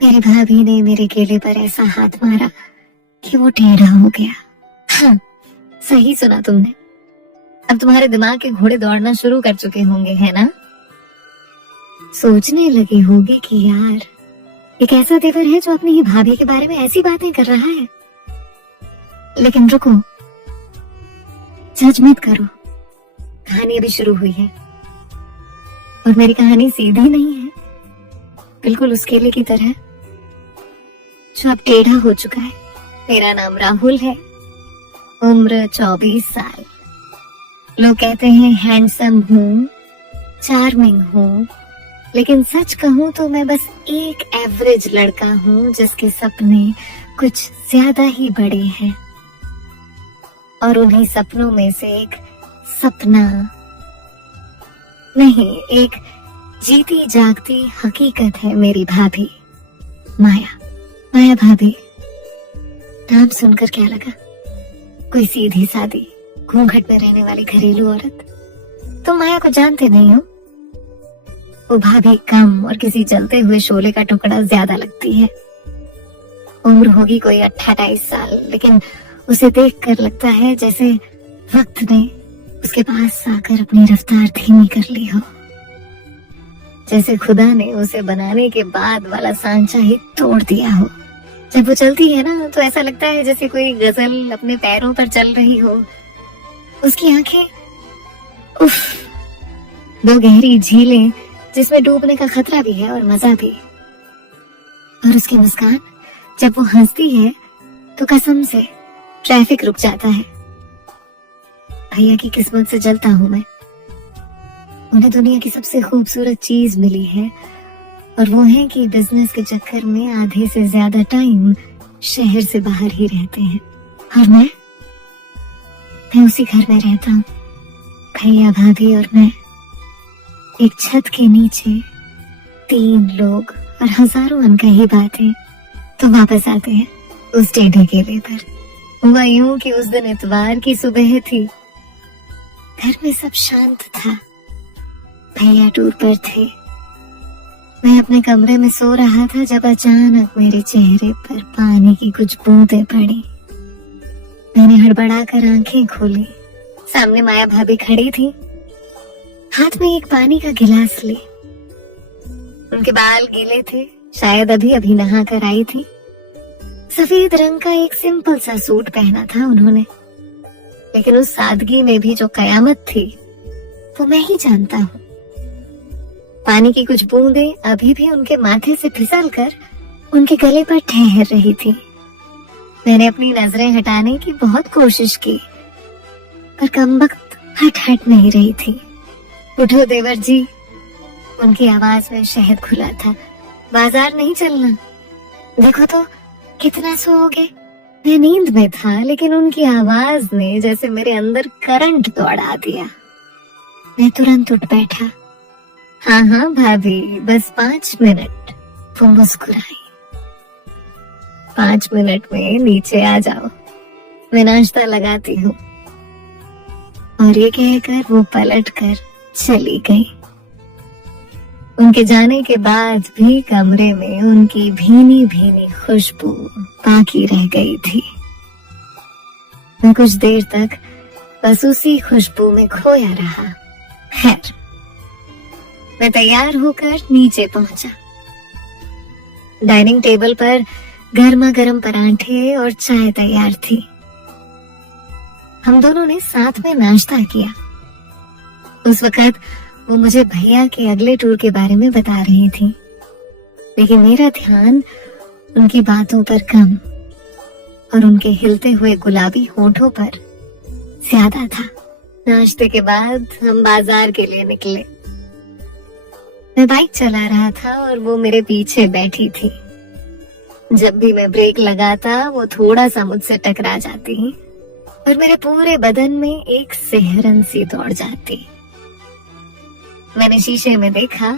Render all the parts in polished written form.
मेरी भाभी ने मेरे केले पर ऐसा हाथ मारा कि वो टेढ़ा हो गया। हाँ, सही सुना तुमने। अब तुम्हारे दिमाग के घोड़े दौड़ना शुरू कर चुके होंगे, है ना? सोचने लगी होगी कि यार, एक ऐसा देवर है जो अपनी ही भाभी के बारे में ऐसी बातें कर रहा है। लेकिन रुको, जज मत करो, कहानी अभी शुरू हुई है। और मेरी कहानी सीधी नहीं है, बिल्कुल उस केले की तरह जो अब टेढ़ा हो चुका है। मेरा नाम राहुल है, उम्र 24 साल। लोग कहते हैं हैंडसम हूँ, चार्मिंग हूँ, लेकिन सच कहूँ तो मैं बस एक एवरेज लड़का हूँ जिसके सपने कुछ ज्यादा ही बड़े हैं। और उन्हीं सपनों में से एक सपना नहीं, एक जीती जागती हकीकत है मेरी भाभी माया। माया भाभी, नाम सुनकर क्या लगा? कोई सीधी सादी घूंघट में रहने वाली घरेलू औरत? तुम माया को जानते नहीं हो। वो भाभी कम और किसी जलते हुए शोले का टुकड़ा ज्यादा लगती है। उम्र होगी कोई 28 साल, लेकिन उसे देखकर लगता है जैसे वक्त ने उसके पास आकर अपनी रफ्तार धीमी कर ली हो, जैसे खुदा ने उसे बनाने के बाद वाला सांचा ही तोड़ दिया हो। जब वो चलती है ना तो ऐसा लगता है जैसे कोई गजल अपने पैरों पर चल रही हो। उसकी आंखें, उफ, दो गहरी झीलें जिसमें डूबने का खतरा भी है और मजा भी। और उसकी मुस्कान, जब वो हंसती है तो कसम से ट्रैफिक रुक जाता है। भैया की किस्मत से जलता हूं मैं। उन्हें दुनिया की सबसे खूबसूरत चीज मिली है, और वो है कि बिजनेस के चक्कर में आधे से ज्यादा टाइम शहर से बाहर ही रहते हैं। और मैं उसी घर में रहता हूँ, भैया भाभी और मैं, एक छत के नीचे, 3 लोग और हजारों अनकही बातें। तो वापस आते हैं उस टेढ़े केले पर। हुआ यूं कि उस दिन इतवार की सुबह थी। घर में सब शांत था, भैया टूर पर थे। मैं अपने कमरे में सो रहा था जब अचानक मेरे चेहरे पर पानी की कुछ बूंदें पड़ी। मैंने हड़बड़ाकर आंखें खोली। सामने माया भाभी खड़ी थी, हाथ में एक पानी का गिलास ली। उनके बाल गीले थे, शायद अभी अभी नहा कर आई थी। सफेद रंग का एक सिंपल सा सूट पहना था उन्होंने, लेकिन उस सादगी में भी जो कयामत थी वो मैं ही जानता हूँ। पानी की कुछ बूंदें अभी भी उनके माथे से फिसलकर उनके गले पर ठहर रही थी। मैंने अपनी नजरें हटाने की बहुत कोशिश की, पर कमबख्त हट नहीं रही थी। उठो देवर जी, उनकी आवाज में शहद खुला था। बाजार नहीं चलना? देखो तो कितना सोओगे। मैं नींद में था, लेकिन उनकी आवाज ने जैसे मेरे अंदर करंट दौड़ा दिया। मैं तुरंत उठ बैठा। हाँ भाभी, बस 5 मिनट। वो मुस्कुराई। 5 मिनट में नीचे आ जाओ, मैं नाश्ता लगाती हूँ। और ये कहकर वो पलटकर चली गई। उनके जाने के बाद भी कमरे में उनकी भीनी भीनी खुशबू बाकी रह गई थी। मैं कुछ देर तक बस उसी खुशबू में खोया रहा। खैर, मैं तैयार होकर नीचे पहुंचा। डाइनिंग टेबल पर गर्मा गर्म परांठे और चाय तैयार थी। हम दोनों ने साथ में नाश्ता किया। उस वक्त वो मुझे भैया के अगले टूर के बारे में बता रही थी, लेकिन मेरा ध्यान उनकी बातों पर कम और उनके हिलते हुए गुलाबी होठों पर ज्यादा था। नाश्ते के बाद हम बाजार के लिए निकले। मैं बाइक चला रहा था और वो मेरे पीछे बैठी थी। जब भी मैं ब्रेक लगाता वो थोड़ा सा मुझसे टकरा जाती और मेरे पूरे बदन में एक सिहरन सी दौड़ जाती। मैंने शीशे में देखा,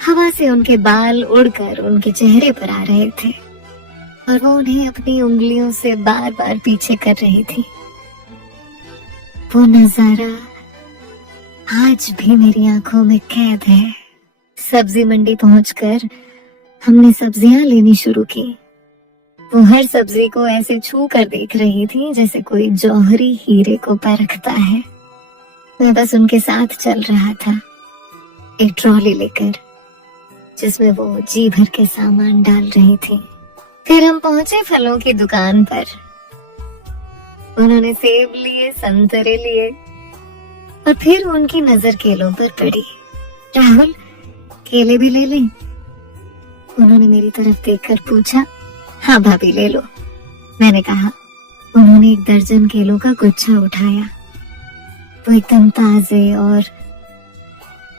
हवा से उनके बाल उड़कर उनके चेहरे पर आ रहे थे और वो उन्हें अपनी उंगलियों से बार बार पीछे कर रही थी। वो नजारा आज भी मेरी आंखों में कैद है। सब्जी मंडी पहुंचकर हमने सब्जियां लेनी शुरू की। वो हर सब्जी को ऐसे छू कर देख रही थी जैसे कोई जौहरी हीरे को परखता है। मैं बस उनके साथ चल रहा था, एक ट्रॉली लेकर जिसमें वो जी भर के सामान डाल रही थी। फिर हम पहुंचे फलों की दुकान पर। उन्होंने सेब लिए, संतरे लिए और फिर उनकी नजर केलों पर पड़ी। राहुल, केले भी ले लें? उन्होंने मेरी तरफ देखकर पूछा। हाँ भाभी, ले लो, मैंने कहा। उन्होंने एक दर्जन केलों का गुच्छा उठाया। वो एकदम ताजे और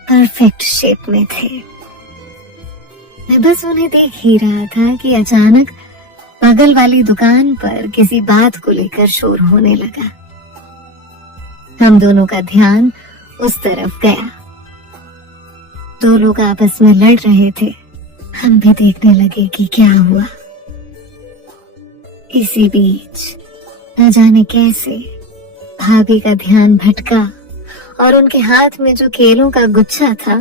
परफेक्ट शेप में थे। मैं बस उन्हें देख ही रहा था कि अचानक बगल वाली दुकान पर किसी बात को लेकर शोर होने लगा। हम दोनों का ध्यान उस तरफ गया। दो लोग आपस में लड़ रहे थे। हम भी देखने लगे कि क्या हुआ। इसी बीच न जाने कैसे भाभी का ध्यान भटका और उनके हाथ में जो केलों का गुच्छा था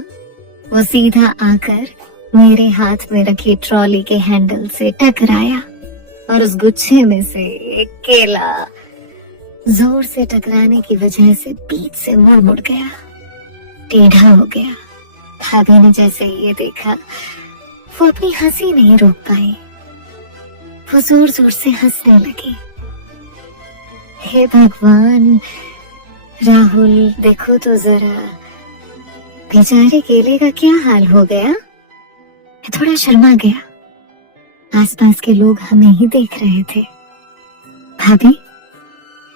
वो सीधा आकर मेरे हाथ में रखी ट्रॉली के हैंडल से टकराया और उस गुच्छे में से एक केला जोर से टकराने की वजह से बीच से मुड़ गया, टेढ़ा हो गया। भाभी ने जैसे ये देखा, वो अपनी हंसी नहीं रोक पाई। वो जोर जोर से हंसने लगी। हे भगवान, राहुल देखो तो जरा, बेचारे केले का क्या हाल हो गया। मैं थोड़ा शर्मा गया। आसपास के लोग हमें ही देख रहे थे। भाभी,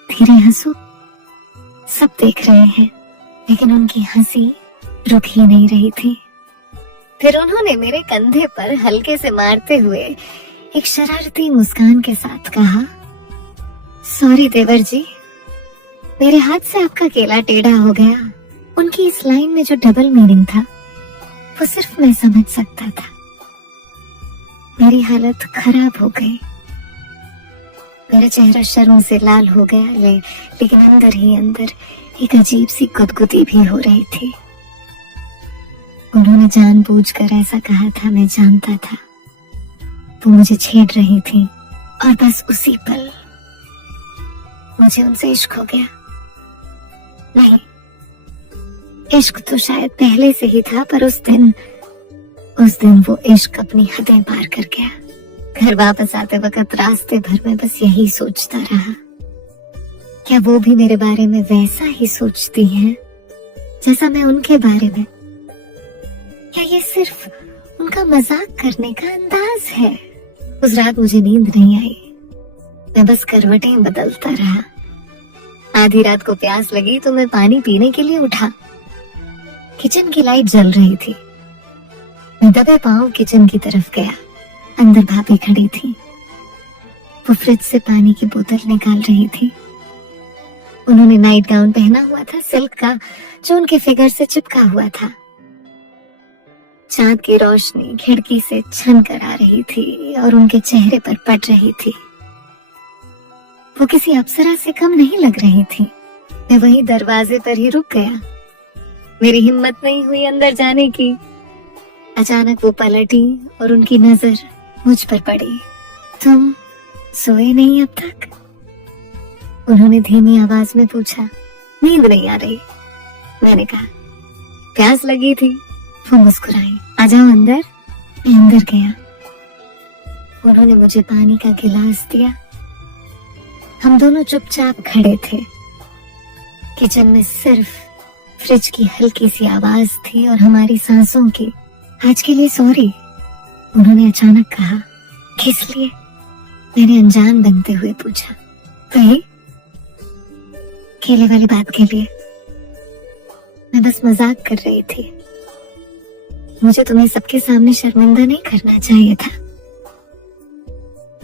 धीरे हंसो, सब देख रहे हैं। लेकिन उनकी हंसी रुक ही नहीं रही थी। फिर उन्होंने मेरे कंधे पर हल्के से मारते हुए एक शरारती मुस्कान के साथ कहा, सॉरी देवर जी, मेरे हाथ से आपका केला टेढ़ा हो गया। उनकी इस लाइन में जो डबल मीनिंग था वो सिर्फ मैं समझ सकता था। मेरी हालत खराब हो गई। मेरा चेहरा शर्म से लाल हो गया, लेकिन अंदर ही अंदर एक अजीब सी गुदगुदी भी हो रही थी। उन्होंने जानबूझकर ऐसा कहा था, मैं जानता था। वो मुझे छेड़ रही थी और बस उसी पल मुझे उनसे इश्क हो गया। नहीं, इश्क तो शायद पहले से ही था, पर उस दिन वो इश्क अपनी हदें पार कर गया। घर वापस आते वक्त रास्ते भर में बस यही सोचता रहा, क्या वो भी मेरे बारे में वैसा ही सोचती हैं जैसा मैं उनके बारे में, या ये सिर्फ उनका मजाक करने का अंदाज है। उस रात मुझे नींद नहीं आई। मैं बस करवटें बदलता रहा। आधी रात को प्यास लगी तो मैं पानी पीने के लिए उठा। किचन की लाइट जल रही थी। मैं दबे पांव किचन की तरफ गया। अंदर भाभी खड़ी थी। वो फ्रिज से पानी की बोतल निकाल रही थी। उन्होंने नाइट गाउन पहना हुआ था, सिल्क का, जो उनके फिगर से चिपका हुआ था। चांद की रोशनी खिड़की से छन कर आ रही थी और उनके चेहरे पर पड़ रही थी। वो किसी अप्सरा से कम नहीं लग रही थी। मैं वहीं दरवाजे पर ही रुक गया। मेरी हिम्मत नहीं हुई अंदर जाने की। अचानक वो पलटी और उनकी नजर मुझ पर पड़ी। तुम सोए नहीं अब तक? उन्होंने धीमी आवाज में पूछा। नींद नहीं आ रही, मैंने कहा। प्यास लगी थी। वो मुस्कुराई। आ जाओ अंदर। मैं अंदर गया। उन्होंने मुझे पानी का गिलास दिया। हम दोनों चुपचाप खड़े थे। किचन में सिर्फ फ्रिज की हल्की सी आवाज थी और हमारी सांसों की। आज के लिए सॉरी, उन्होंने अचानक कहा। किस लिए? मैंने अनजान बनते हुए पूछा। वही केले वाली बात के लिए। मैं बस मजाक कर रही थी। मुझे तुम्हें सबके सामने शर्मिंदा नहीं करना चाहिए था।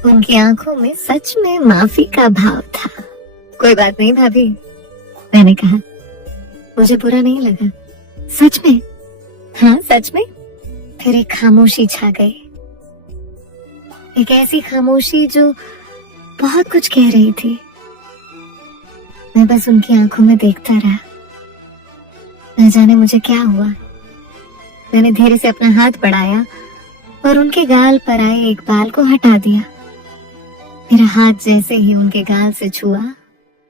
उनकी आंखों में सच में माफी का भाव था। कोई बात नहीं भाभी, मैंने कहा। मुझे बुरा नहीं लगा। सच में? हाँ सच में। फिर एक खामोशी छा गई। एक ऐसी खामोशी जो बहुत कुछ कह रही थी। मैं बस उनकी आंखों में देखता रहा। न जाने मुझे क्या हुआ। मैंने धीरे से अपना हाथ बढ़ाया और उनके गाल पर आए एक बाल को हटा दिया। मेरा हाथ जैसे ही उनके गाल से छुआ,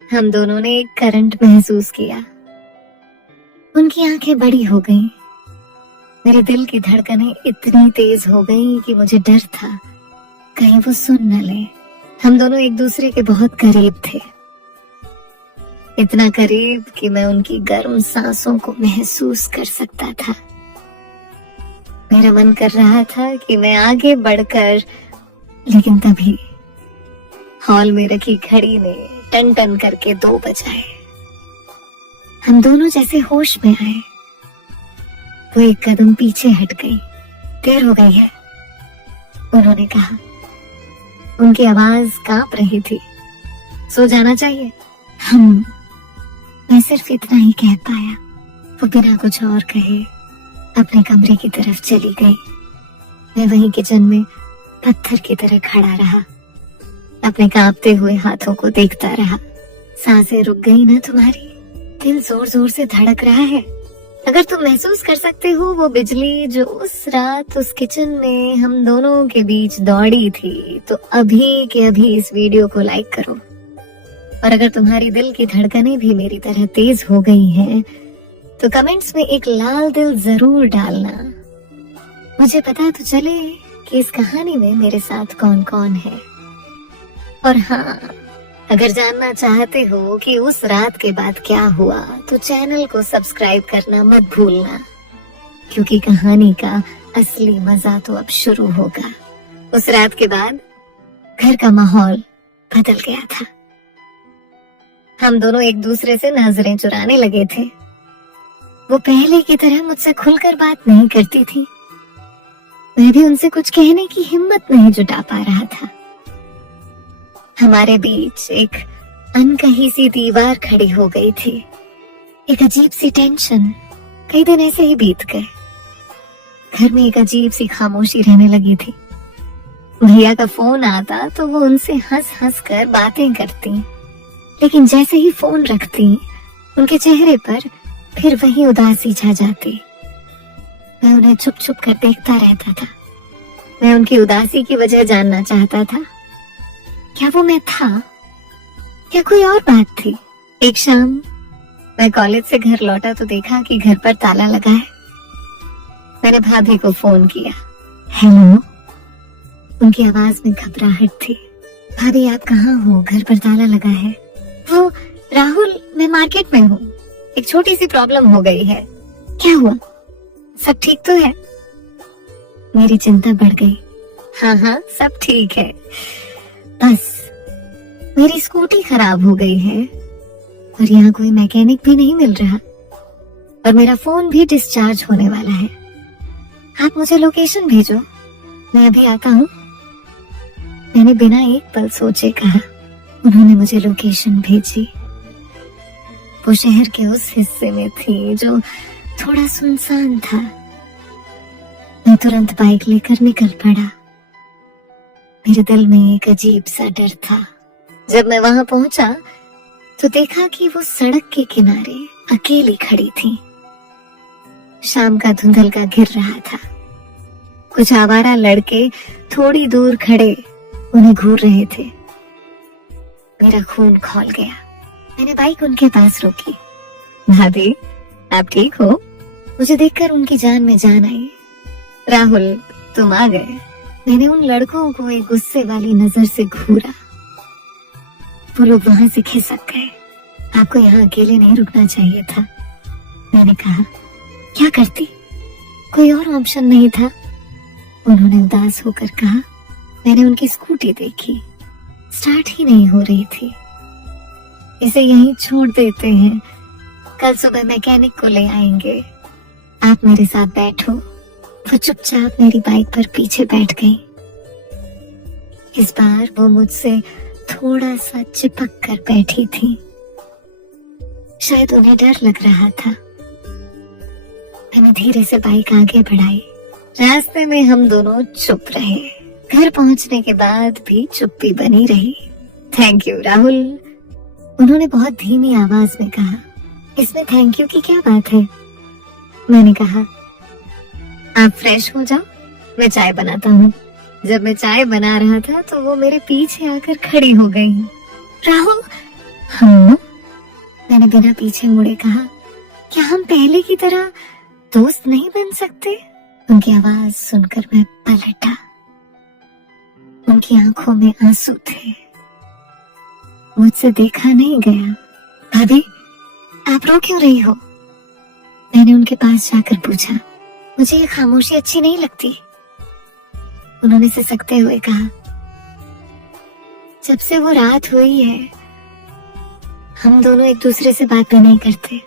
हम दोनों ने एक करंट महसूस किया। उनकी आंखें बड़ी हो गईं। मेरे दिल की धड़कनें इतनी तेज हो गईं कि मुझे डर था कहीं वो सुन न ले। हम दोनों एक दूसरे के बहुत करीब थे, इतना करीब कि मैं उनकी गर्म सांसों को महसूस कर सकता था। मेरा मन कर रहा था कि मैं आगे बढ़कर, लेकिन तभी हॉल में रखी घड़ी ने टन टन करके 2 बजाए। हम दोनों जैसे होश में आए। वो एक कदम पीछे हट गई। देर हो गई है, उन्होंने कहा। उनकी आवाज कांप रही थी। सो जाना चाहिए। मैं सिर्फ इतना ही कह पाया। वो बिना कुछ और कहे अपने कमरे की तरफ चली गई। मैं वहीं किचन में पत्थर की तरह खड़ा रहा, अपने कांपते हुए हाथों को देखता रहा। सांसें रुक गई ना तुम्हारी? दिल जोर जोर से धड़क रहा है। अगर तुम महसूस कर सकते हो वो बिजली जो उस रात उस किचन में हम दोनों के बीच दौड़ी थी, तो अभी के अभी इस वीडियो को लाइक करो। और अगर तुम्हारी दिल की धड़कनें भी मेरी तरह तेज हो गई हैं, तो कमेंट्स में एक लाल दिल जरूर डालना। मुझे पता तो चले कि इस कहानी में मेरे साथ कौन कौन है। और हाँ, अगर जानना चाहते हो कि उस रात के बाद क्या हुआ, तो चैनल को सब्सक्राइब करना मत भूलना, क्योंकि कहानी का असली मजा तो अब शुरू होगा। उस रात के बाद घर का माहौल बदल गया था। हम दोनों एक दूसरे से नजरें चुराने लगे थे। वो पहले की तरह मुझसे खुलकर बात नहीं करती थी। मैं भी उनसे कुछ कहने की हिम्मत नहीं जुटा पा रहा था। हमारे बीच एक अनकही सी दीवार खड़ी हो गई थी। एक अजीब सी टेंशन। कई दिन ऐसे ही बीत गए। घर में एक अजीब सी खामोशी रहने लगी थी। भैया का फोन आता तो वो उनसे हंस हंस कर बातें करती, लेकिन जैसे ही फोन रखती, उनके चेहरे पर फिर वही उदासी छा जाती। मैं उन्हें छुप छुप कर देखता रहता था। मैं उनकी उदासी की वजह जानना चाहता था। क्या वो मैं था या कोई और बात थी? एक शाम मैं कॉलेज से घर लौटा तो देखा कि घर पर ताला लगा है। मैंने भाभी को फोन किया। हेलो। उनकी आवाज में घबराहट थी। भाभी आप कहाँ हो? घर पर ताला लगा है। वो राहुल, मैं मार्केट में हूँ। एक छोटी सी प्रॉब्लम हो गई है। क्या हुआ? सब ठीक तो है? मेरी चिंता बढ़ गई। हाँ, सब ठीक है। बस मेरी स्कूटी खराब हो गई है और यहाँ कोई मैकेनिक भी नहीं मिल रहा, और मेरा फोन भी डिस्चार्ज होने वाला है। आप मुझे लोकेशन भेजो, मैं अभी आता हूँ। मैंने बिना एक पल सोचे कहा। उन्होंने मुझे लोकेशन भेजी। वो शहर के उस हिस्से में थी जो थोड़ा सुनसान था। मैं तुरंत बाइक लेकर निकल पड़ा। मेरे दिल में एक अजीब सा डर था। जब मैं वहां पहुंचा तो देखा कि वो सड़क के किनारे अकेली खड़ी थी। शाम का धुंधलका घिर रहा था। कुछ आवारा लड़के थोड़ी दूर खड़े उन्हें घूर रहे थे। मेरा खून खौल गया। मैंने बाइक उनके पास रोकी। भाभी, आप ठीक हो? मुझे देखकर उनकी जान में जान आई। राहुल, तुम आ गए। मैंने उन लड़कों को एक गुस्से वाली नजर से घूरा। वो लोग वहां से खिसक गए। आपको यहाँ अकेले नहीं रुकना चाहिए था, मैंने कहा। क्या करती? कोई और ऑप्शन नहीं था, उन्होंने उदास होकर कहा। मैंने उनकी स्कूटी देखी, स्टार्ट ही नहीं हो रही थी। इसे यहीं छोड़ देते हैं, कल सुबह मैकेनिक को ले आएंगे। आप मेरे साथ बैठो। वो चुपचाप मेरी बाइक पर पीछे बैठ गई। इस बार वो मुझसे थोड़ा सा चिपक कर बैठी थी। शायद उन्हें डर लग रहा था। मैंने धीरे से बाइक आगे बढ़ाई। रास्ते में हम दोनों चुप रहे। घर पहुंचने के बाद भी चुप्पी बनी रही। थैंक यू राहुल, उन्होंने बहुत धीमी आवाज में कहा। इसमें थैंक यू की क्या बात है? मैंने कहा। आप फ्रेश हो जाओ, मैं चाय बनाता हूँ। जब मैं चाय बना रहा था तो वो मेरे पीछे आकर खड़ी हो गई। राहुल। हाँ, मैंने बिना पीछे मुड़े कहा, क्या हम पहले की तरह दोस्त नहीं बन सकते? उनकी आवाज सुनकर मैं पलटा। उनकी आंखों में आंसू थे। मुझसे देखा नहीं गया। भाभी, आप रो क्यों रही हो? मैंने उनके पास जाकर पूछा। मुझे ये खामोशी अच्छी नहीं लगती। उन्होंने सिसकते हुए कहा, जब से वो रात हुई है हम दोनों एक दूसरे से बात भी नहीं करते।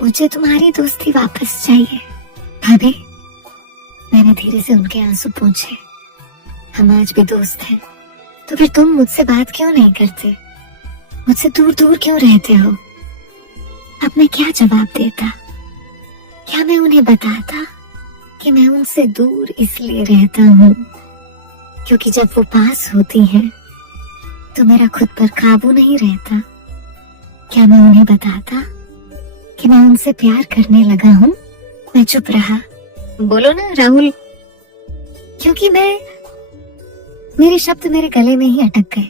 मुझे तुम्हारी दोस्ती वापस चाहिए। भाभी, मैंने धीरे से उनके आंसू पोंछे। हम आज भी दोस्त हैं। तो फिर तुम मुझसे बात क्यों नहीं करते? मुझसे दूर दूर क्यों रहते हो? अब मैं क्या जवाब देता? क्या मैं उन्हें बताता कि मैं उनसे दूर इसलिए रहता हूँ क्योंकि जब वो पास होती हैं तो मेरा खुद पर काबू नहीं रहता? क्या मैं उन्हें बताता कि मैं उनसे प्यार करने लगा हूँ? मैं चुप रहा। बोलो ना राहुल। क्योंकि मेरे शब्द मेरे गले में ही अटक गए।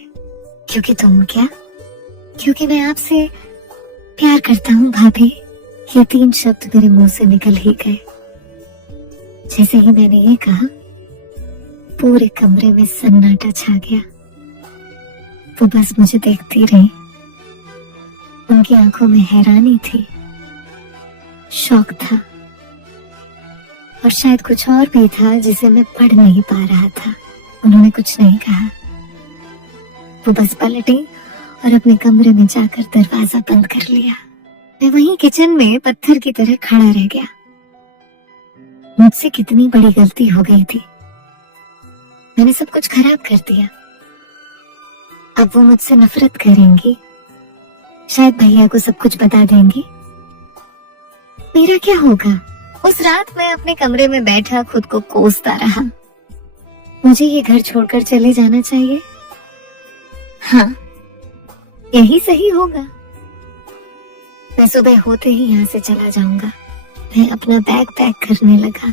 क्योंकि तुम क्या? क्योंकि मैं आपसे प्यार करता हूँ भाभी। ये 3 शब्द मेरे मुंह से निकल ही गए। जैसे ही मैंने ये कहा पूरे कमरे में सन्नाटा छा गया। वो बस मुझे देखती रही। उनकी आंखों में हैरानी थी, शौक था और शायद कुछ और भी था जिसे मैं पढ़ नहीं पा रहा था। उन्होंने कुछ नहीं कहा। वो बस पलटी और अपने कमरे में जाकर दरवाजा बंद कर लिया। मैं वहीं किचन में पत्थर की तरह खड़ा रह गया। मुझसे कितनी बड़ी गलती हो गई थी। मैंने सब कुछ खराब कर दिया। अब वो मुझसे नफरत करेंगी। शायद भैया को सब कुछ बता देंगी। मेरा क्या होगा? उस रात मैं अपने कमरे में बैठा खुद को कोसता रहा। मुझे ये घर छोड़कर चले जाना चाहिए। हाँ, यही सही होगा। मैं सुबह होते ही यहाँ से चला जाऊंगा। मैं अपना बैग पैक करने लगा।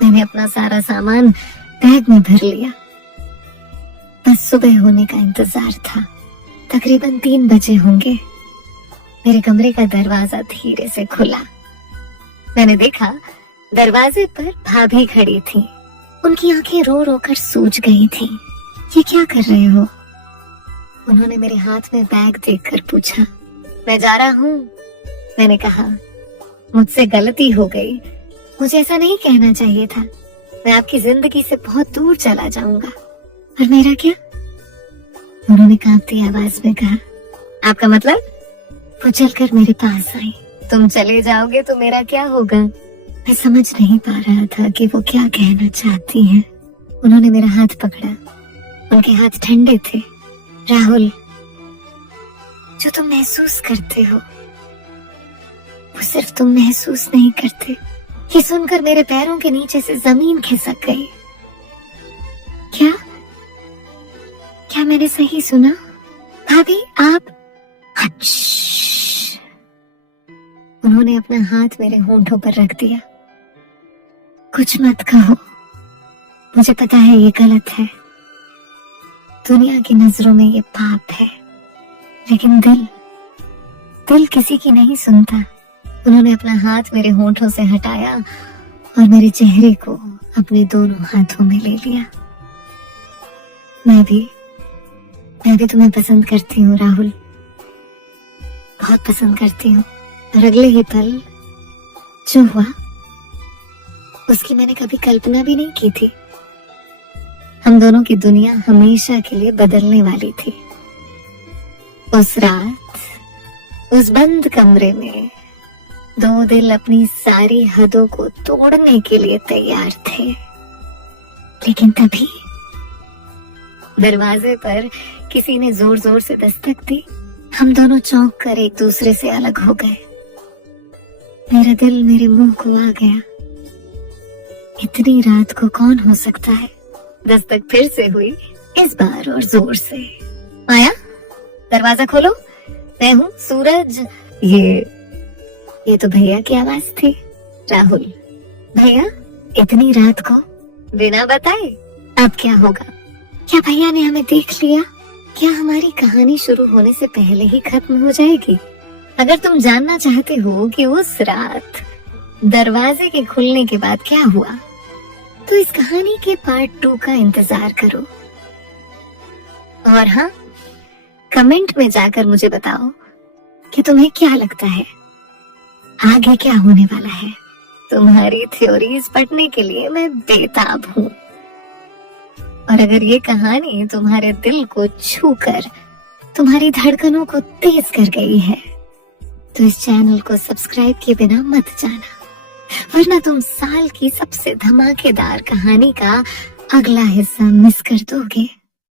मैंने अपना सारा सामान बैग में भर लिया। बस सुबह होने का इंतजार था। तकरीबन 3 बजे होंगे। मेरे कमरे का दरवाजा धीरे से खुला। मैंने देखा दरवाजे पर भाभी खड़ी थी। उनकी आंखें रो रो कर सूज गई थी। ये क्या कर रहे हो? उन्होंने मेरे हाथ में बैग देखकर पूछा। मैं जा रहा हूँ, मैंने कहा। मुझसे गलती हो गई। मुझे ऐसा नहीं कहना चाहिए था। मैं आपकी जिंदगी से बहुत दूर चला जाऊंगा। और मेरा क्या? उन्होंने कांपती आवाज में कहा। आपका मतलब? वो चलकर मेरे पास आई। तुम चले जाओगे तो मेरा क्या होगा? मैं समझ नहीं पा रहा था कि वो क्या कहना चाहती हैं। उन्होंने मेरा हाथ पकड़ा। उनके हाथ ठंडे थे। राहुल, जो तुम महसूस करते हो वो सिर्फ तुम महसूस नहीं करते। ये सुनकर मेरे पैरों के नीचे से जमीन खिसक गई। क्या मैंने सही सुना? भाभी, आप? उन्होंने अपना हाथ मेरे होंठों पर रख दिया। कुछ मत कहो। मुझे पता है ये गलत है। दुनिया की नजरों में ये पाप है। लेकिन दिल किसी की नहीं सुनता। उन्होंने अपना हाथ मेरे होंठों से हटाया और मेरे चेहरे को अपने दोनों हाथों में ले लिया। मैं भी तुम्हें पसंद करती हूँ राहुल, बहुत पसंद करती हूँ। और अगले ही पल जो हुआ उसकी मैंने कभी कल्पना भी नहीं की थी। हम दोनों की दुनिया हमेशा के लिए बदलने वाली थी। उस रात उस बंद कमरे में 2 दिल अपनी सारी हदों को तोड़ने के लिए तैयार थे। लेकिन तभी दरवाजे पर किसी ने जोर जोर से दस्तक दी। हम दोनों चौंक कर एक दूसरे से अलग हो गए। मेरा दिल मेरे मुंह को आ गया। इतनी रात को कौन हो सकता है? दस्तक फिर से हुई, इस बार और जोर से। माया, दरवाजा खोलो, मैं हूँ सूरज। ये तो भैया की आवाज थी। राहुल भैया इतनी रात को बिना बताए अब क्या होगा? क्या भैया ने हमें देख लिया? क्या हमारी कहानी शुरू होने से पहले ही खत्म हो जाएगी? अगर तुम जानना चाहते हो कि उस रात दरवाजे के खुलने के बाद क्या हुआ, तो इस कहानी के पार्ट 2 का इंतजार करो। और हाँ, कमेंट में जाकर मुझे बताओ कि तुम्हें क्या लगता है आगे क्या होने वाला है। तुम्हारी थ्योरीज पढ़ने के लिए मैं बेताब हूँ। और अगर ये कहानी तुम्हारे दिल को छूकर तुम्हारी धड़कनों को तेज कर गई है, तो इस चैनल को सब्सक्राइब किए बिना मत जाना, वरना तुम साल की सबसे धमाकेदार कहानी का अगला हिस्सा मिस कर दोगे।